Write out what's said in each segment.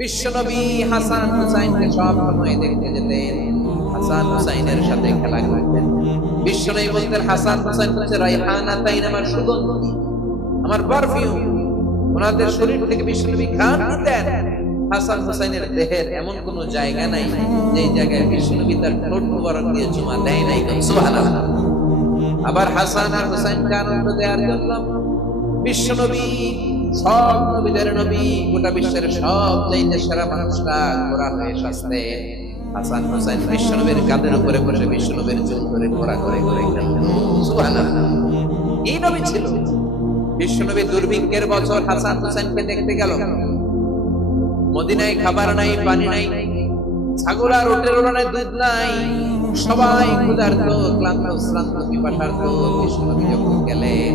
বিশ্বনবী হাসান হুসাইনকে সব সময় দেখতে যেতেন। হাসান হুসাইনের সাথে খেলা করতেন। বিশ্বনবী বলতেন, হাসান হুসাইন হচ্ছে রাইহানা তাইন আমার সুগন্ধি? আমার পারফিউম ওনাদের শরীর থেকে বিশ্বনবী ঘ্রাণ দিতেন। হাসান হুসাইনের দেহের এমন কোন জায়গা নাই যে জায়গায় বিশ্বনবী তার ঠোঁট মুবারক দিয়ে চুমা দেয় নাই সুবহানাল্লাহ। আবার হাসান আর হুসাইনকে আনন্দ দেওয়ার জন্য বিশ্বনবী সব নবীদের নবী গোটা বিশ্বের সব চাইতে সেরা মানুষরা ঘোরা হয়ে হাসান বিশ্বনবীর কাঁধের উপরে বসে চুল ধরে ঘোরা করে করে খেলতেন। এই নবী ছিল। দুর্ভিক্ষের বছর হাসান হুসাইনকে দেখতে গেল। মদিনায় খাবার নাই, পানি নাই, ছাগল আর ওটের দুধ নাই। সবাই ক্ষুধার্ত, ক্লান্ত, শ্রান্ত, পিপাসার্ত বিশ্বনবী যখন গেলেন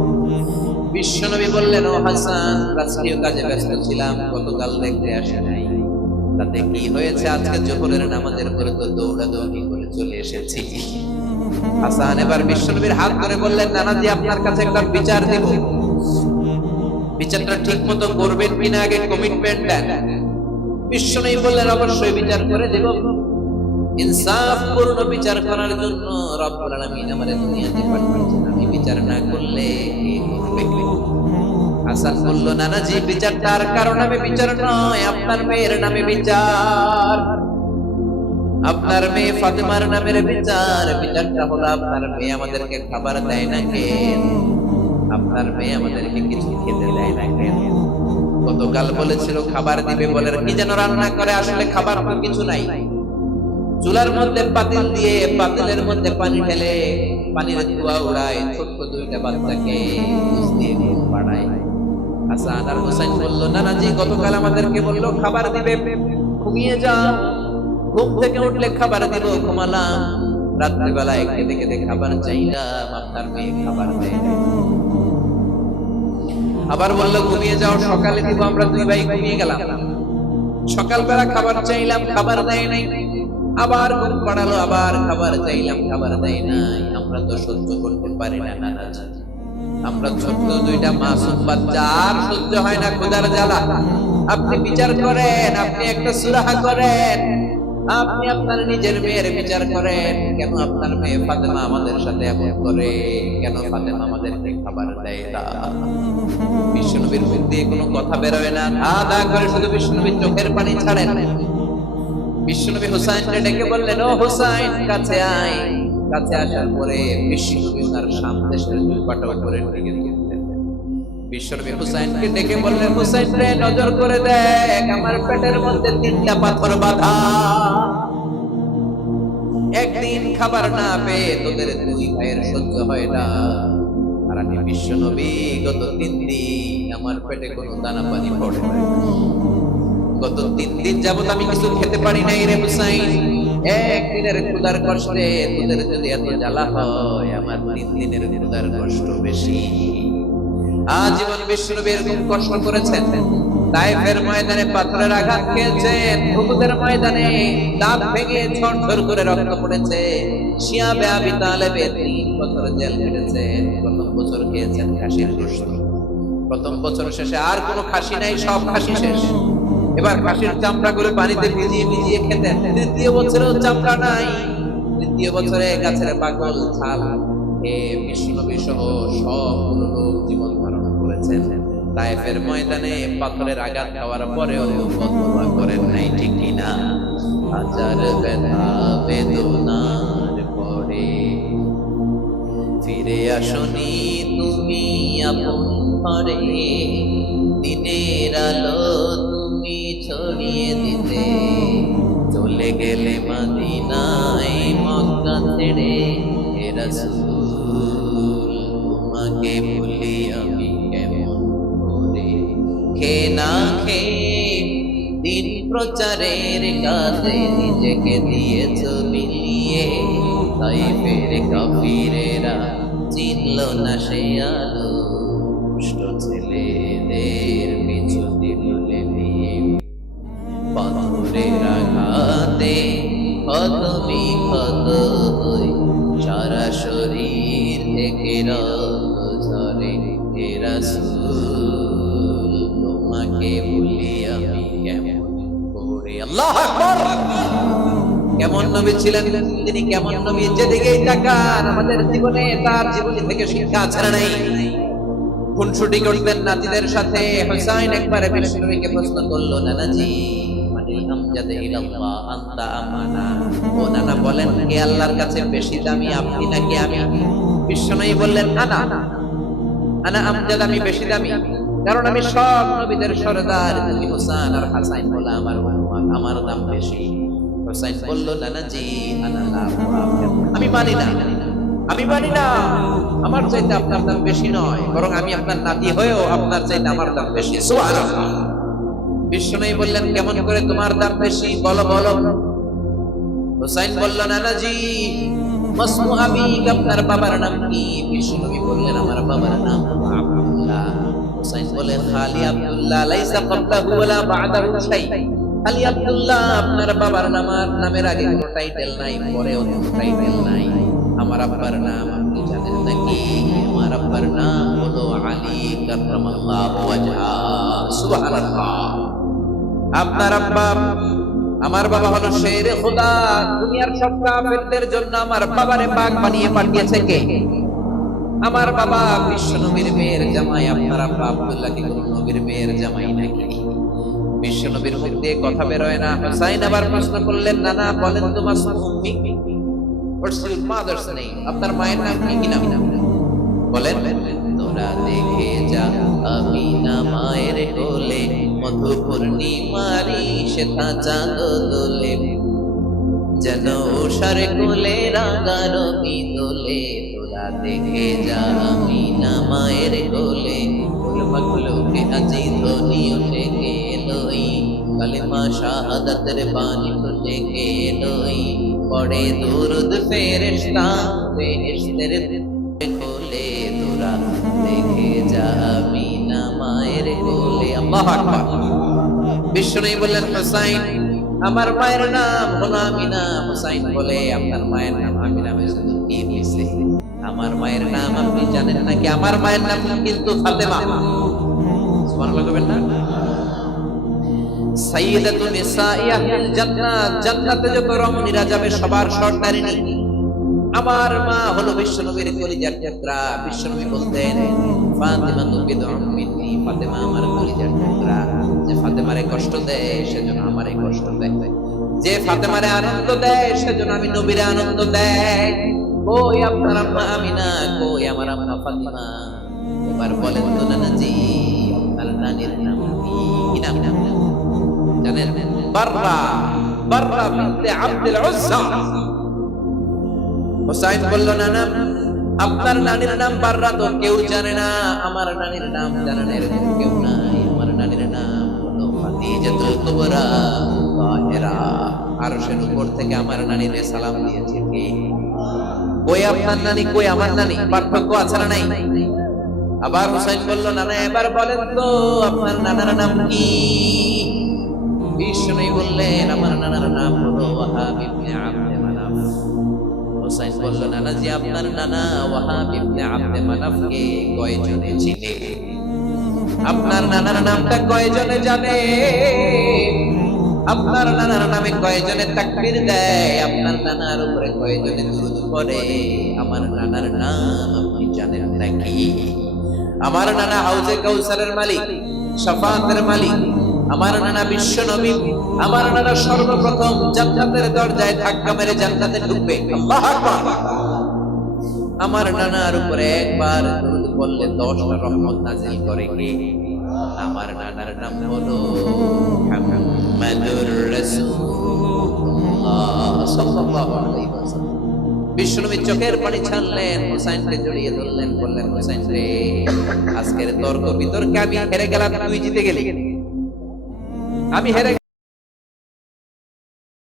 বিশ্বনবী বললেন, ও হাসান রাষ্ট্রীয় কাজে ব্যস্ত ছিলাম, গতকাল দেখতে আসে নাই। তাতে কি হয়েছে? আজকে জোহরের নামাজের পরে তো দৌড়াদৌড়ি করে চলে এসেছি। হাসান এবার বিশ্বনবীর হাত ধরে বললেন, নানাজি, আপনার কাছে বিচার দেব। বিচারটা ঠিক মতো করবেন আগে কমিটমেন্ট দেন বিশ্বনবী বললেন, অবশ্যই বিচার করে দেব। ইনসাফ পূর্ণ বিচার করার জন্য রব্বুল আলামিন আমাদের দুনিয়াতে আমি বিচার না করলে কে করবে হাসান বলল, নানাজি বিচার তার কারণ আমি বিচার নয়, আপনার মেয়ের নামে বিচার। আপনার মেয়ে ফাতেমার নামের বিচার, বিচারটা হলো আপনার মেয়ে আমাদেরকে খাবার দেয় না কেন আপনার মেয়ে আমাদেরকে কিছু খেতে দেয় না কেন গতকাল বলেছিল, খাবার দিবে বলে কি যেন রান্না করে, আসলে খাবার তো কিছু নাই। চুলার মধ্যে পাতিল দিয়ে, পাতিলের মধ্যে পানি ঢেলে পানির উড়ায়, ছোট্ট দুইটা বাচ্চাকে হাসান আর বলল গতকাল আমাদেরকে বলল, খাবার দিবে, ঘুমিয়ে যাও। ঘুম থেকে উঠলে খাবার দিব, ঘুমালাম। রাত্রিবেলায় খেতে খেতে খাবার চাইলাম আপনার মেয়ে খাবার আবার বলল, ঘুমিয়ে যাও, সকালে দিব, আমরা দুই ভাই ঘুমিয়ে গেলাম। সকালবেলা খাবার চাইলাম, খাবার দেয় নাই। আবার ঘুম পাড়ালো আবার খাবার চাইলাম, খাবার দেয় নাই। আমরা তো সহ্য করতে পারি না নানা আমরা ছোট্ট দুইটা মাসুম বাচ্চা, আর সহ্য হয় না খোদার জ্বালা। আপনি বিচার করেন, আপনি একটা সুরাহা করেন। আপনি আপনার নিজের মেয়ের বিচার করেন। কেন আপনার মেয়ে ফাতেমা আমাদের সাথে এমন করে? কেন ফাতেমা আমাদেরকে খাবার দেয় না? বিষ্ণুবীর মুখ দিয়ে কোনো কথা বেরোয় না। ধা করে শুধু বিষ্ণুবীর চোখের পানি ছাড়েন। বিষ্ণুনবী হুসাইনকে ডেকে বললেন, ও হুসাইন, কাছে আয়। কাছে আসার পরে বিষ্ণুনবী ওনার সামনে সে দুপাটা করে ঢেকে বিশ্বনবী হুসাইনকে ডেকে বললেন, হুসাইন রে, নজর করে দেখ, আমার পেটের মধ্যে তিনটা পাথর বাঁধা। একদিন খাবার না পেয়ে তোদের দুই ভাইয়ের সহ্য হয় না। আর আমি বিশ্বনবী, গত তিন দিন আমার পেটে কোনো দানা পানি পড়ে নাই। গত তিন দিন যাবত আমি কিছু খেতে পারি নাই রে হুসাইন। একদিনের ক্ষুদার কষ্টে তোদের যদি এত জ্বালা হয়, আমার তিন দিনের ক্ষুদার কষ্ট বেশি। আজীবন বিষ্ণুনবী এরকম কষ্ট করেছেন। তাইফের ময়দানে পাথরের আঘাত খেয়েছেন। উহুদের ময়দানে দাঁত ভেঙে ঝরঝর করে রক্ত পড়েছে। শিয়াবে আবি তালেবে তিন বছর জেল কেটেছেন প্রথম বছর খেয়েছেন খাসির গোশত। প্রথম বছর শেষে আর কোনো খাসি নাই, সব খাসি শেষ। এবার খাসির চামড়া করে পানিতে ভিজিয়ে ভিজিয়ে খেতেন তৃতীয় বছরেও চামড়া নাই। তৃতীয় বছরে গাছের পাগল ছাল এ বিষ্ণুনবী সহ সবগুলো লোক জীবন ধারণ করেছেন। তাইফের ময়দানে পাথরের আঘাত খাওয়ার পরেও বদলা করেন নাই ঠিক কিনা। হাজার ব্যথা, বেদনার পরে। ফিরে আসনি তুমি আপন ঘরে, দিনের আলো রাসূল তোমাকে ভুলি আমি কেমন করে খে না খে দিন প্রচারের কাজে নিজেকে দিয়েছ মিলিয়ে তাই ফের কাফিরেরা চিনল না সে আলো দুষ্ট ছেলেদের পিছু দিল লেলিয়ে পাথরের আঘাতে ক্ষত বিক্ষত কেমন নবী ছিলেন তিনি কেমন নবী? যেদিকেই তাকান, আমাদের জীবনে তার জীবনী থেকে শিক্ষা না নাই। খুনসুটি করতেন নাতিদের সাথে। হুসাইন একবারে বিষ্ণুকে প্রশ্ন করল, নানাজি আমার দাম বেশি। হোসাইন বলল নানাজি আনা আমি মানি না। আমি মানি না। আমার চাইতে আপনার দাম বেশি নয় বরং আমি আপনার নাতি হয়েও আপনার চাইতে আমার দাম বেশি। সুবহানাল্লাহ। বিষ্ণুই বললেন কেমন করে তোমার দাম বেশি? বলো বলো। হুসাইন বলল নানাজি মাসমু আবি আপনার বাবার নাম কি? বিষ্ণুবি বললেন আমার বাবার নাম আব্দুল্লাহ। হুসাইন বলে খালি আব্দুল্লাহ লাইসা ক্বাবলাহু ওয়ালা বা'দাহু শাই। খালি আব্দুল্লাহ, আপনার বাবার নাম আর নামের আগে কোনো টাইটেল নাই পরেও কোনো টাইটেল নাই। আমার আব্বার নাম আপনি জানেন নাকি? আমার আব্বার নাম হলো আলী কাররামাল্লাহু ওয়াজহা। সুবহানাল্লাহ। আপনার আব্বা, আমার বাবা হলো শেরে খোদা। দুনিয়ার সব কাফেরদের জন্য আমার বাবারে পাক বানিয়ে পাঠিয়েছে কে? আমার বাবা বিশ্ব নবীর মেয়ের জামাই। আপনার আব্বা আব্দুল্লাহ কি নবীর মেয়ের জামাই নাকি? বিশ্ব নবীর মুখ দিয়ে কথা বেরোয় না। হুসাইন আবার প্রশ্ন করলেন না না বলেন তো মাসুমি? আপনার মায়ের নাম কি? কি নাম? বলেন। তোরা দেখে যা আমি না মায়ের কোলে মধু পূর্ণিমারি সেথা চাঁদ দোলে যেন উষার কোলে রাগার দোলে। তোরা দেখে যা আমি না মায়ের কোলে। ফুলমগুলোকে আজি ধ্বনি উঠে গেলই কালেমা শাহাদাতের বাণী উঠে গেলই পড়ে দুরুদ ফেরেশতা, ফেরেশতের কোলে তোরা দেখে যাবি না মায়ের কোলে। আল্লাহু আকবার। বিষ্ণু বললেন, হুসাইন, আমার মায়ের নাম হলো আমিনা। হুসাইন বলে, আপনার মায়ের নাম আমিনা হয়েছে। তো কি হয়েছে আমার মায়ের নাম আপনি জানেন নাকি? আমার মায়ের নাম কিন্তু ফাতেমা। সুবহানাল্লাহ কইবেন না? আহলিল জান্নাত যত রমণীরা যাবে, সবার আমার মা হলো বিশ্বনবীর কলিজার টুকরা বিশ্বনবী বলতেন, ফাতেমা তো বিদউম মিন্নি ফাতেমা আমার কলিজার টুকরা যে ফাতেমারে কষ্ট দেয়, সেজন্য আমারে কষ্ট দেয়। যে ফাতেমারে আনন্দ দেয়, সেজন্য আমি নবীরে আনন্দ দেয়। কই আপনার আম্মা কই আমার আম্মা ফাতিমা? এবার বলেন তো নানাজি, আপনার নাম না আপনার নানির নাম বাররা তো কেউ জানে না, আমার নানির নাম জানে না এরকম কেউ নাই, আমার নানির নাম তাহেরা। আরশের উপর থেকে আমার নানিরে সালাম দিয়েছে কই আপনার নানি, কই আমার নানি? পার্থক্য আছে না নাই? আবার হোসাইন বলল, নানা, এবার বলেন তো, আপনার নানার নাম কি? বিষ্ণু বললেন, আমার নানার নাম হলো ওয়াহাব ইবনে আব্দে মানাফ। হোসাইন বলল আপনার নানা ওয়াহাব ইবনে আব্দে মানাফকে কয়জনে চিনে? আপনার নানার নামটা কয়জনে জানে? আপনার নানার নামে কয়জনে দেয়? আপনার নানার উপরে কয়জনে দুরূদ পড়ে? আমার নানার নাম আপনি জানেন নাকি? আমার নানা হাউজে কাউসারের মালিক, শাফাতের মালিক আমার নানা বিশ্ব নবী, আমার নানা সর্বপ্রথম জান্নাতের দরজায় ধাক্কা মেরে জান্নাতে ঢুকবে। আমার নানার উপরে একবার দুরূদ পড়লে 10টা রহমত নাজিল করে কে? আমার নানার নাম হলো মুহাম্মাদুর রাসূলুল্লাহ সাল্লাল্লাহু আলাইহি ওয়াসাল্লাম। বিশ্বনবী চোখের পানি ছাড়লেন জড়িয়ে ধরলেন, বললেন রে, আজকের তর্ক বিতর্কে আমি হেরে গেলাম, তুই জিতে গেলি। আমি হেরে